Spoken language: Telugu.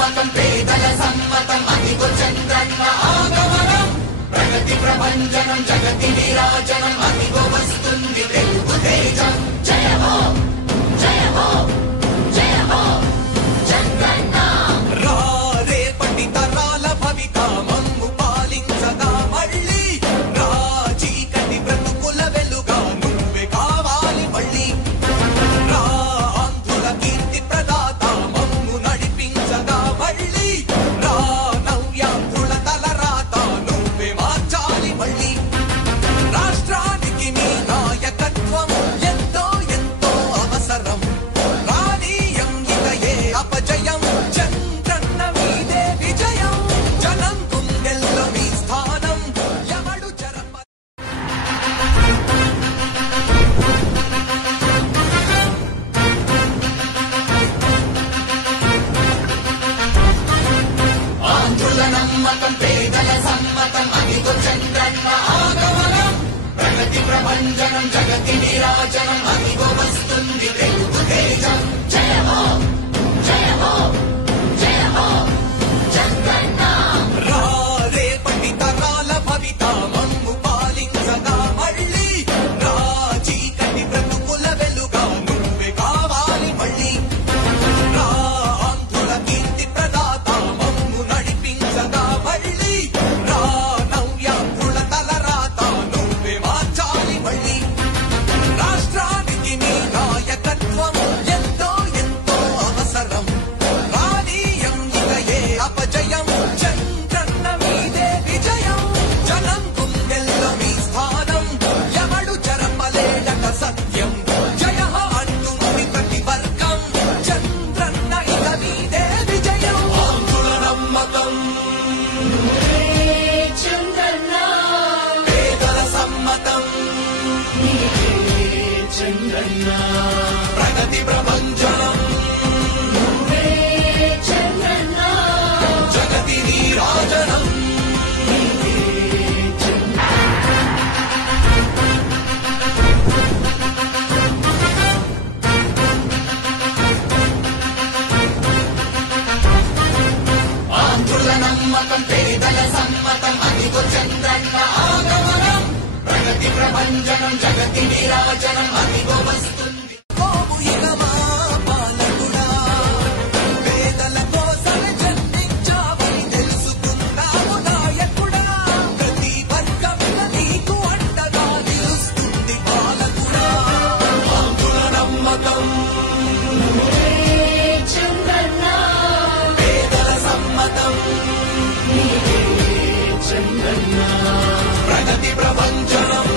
నమ్మకం పేదల సమ్మతం అదిగో చంద్రన్న ఆగమనం ప్రగతి ప్రభంజనం జగతి నీరాజనం అదిగో వస్తుంది తెలుగు తేజం జయ హో జయ హో జయ హో చంద్రన్న రేపటి తరాల భవిత మమ్ము పాలించగా మళ్ళీ చీకటి బ్రతుకుల వెలుగా నువ్వే కావాలి మళ్ళీ ఆంధ్రుల కీర్తి ప్రదాత మమ్ము నడిపించగా మళ్ళీ నవ్యాంధ్రుల తలరాత నువ్వే మార్చాలి మళ్ళీ రాష్ట్రానికి నీ నాయకత్వం ఎంతో ఎంతో అవసరం రానీయం ఇక ఏ అపజయం చంద్రన్న మీదే విజయం జనం గుండెల్లో మీ స్థానం ఎవడు చెరప ఆంధ్రుల నమ్మకం పేదల సమ్మతం అదిగో చంద్రన్న ఆగమనం ప్రగతి ప్రభంజనం జగతి నీరాజనం అదిగో వస్తుంది తెలుగు తేజం జయ హో జయ హో జయ హో చంద్రన్న రేపటి తరాల భవిత మమ్ము పాలించగా మళ్ళీ చీకటి బ్రతుకుల వెలుగా నువ్వే కావాలి మళ్ళీ ఆంధ్రుల కీర్తి ప్రదాత మమ్ము నడిపించగా మళ్ళీ నవ్యాంధ్రుల తలరాత నువ్వే మార్చాలి మళ్ళీ రాష్ట్రానికి నీ నాయకత్వం ఎంతో ఎంతో అవసరం రానీయం ఇక ఏ అపజయం చంద్రన్న మీదే విజయం జనం గుండెల్లో మీ స్థానం ఎవడు చెరపలేడట సత్యం జయ హో అంటుంది ప్రతి వర్గం చంద్రన్న ఇక మీదే విజయం ఆంధ్రుల నమ్మకం చంద్రన్న పేదల సమ్మతం చంద్రన్న ప్రగతి ప్రభంజనం చంద్రన్న జగతి నీరాజనం ఆంధ్రుల నమ్మకం పేదల సమ్మతం అదిగో చంద్రన్న ఆగమనం ప్రగతి ప్రభంజనం జగతి నీరాజనం అదిగో వస్తుంది ఇక మా పాలకుడా పేదల కోసం జన్మించావని తెలుసుకున్నావు నాయకుడా ప్రతి వర్గంలో నీకు అండగా నిలుస్తుంది పాలకుడా ఆంధ్రుల నమ్మకం చంద్రన్న పేదల సమ్మతం చంద్రన్న ప్రగతి ప్రభంజనం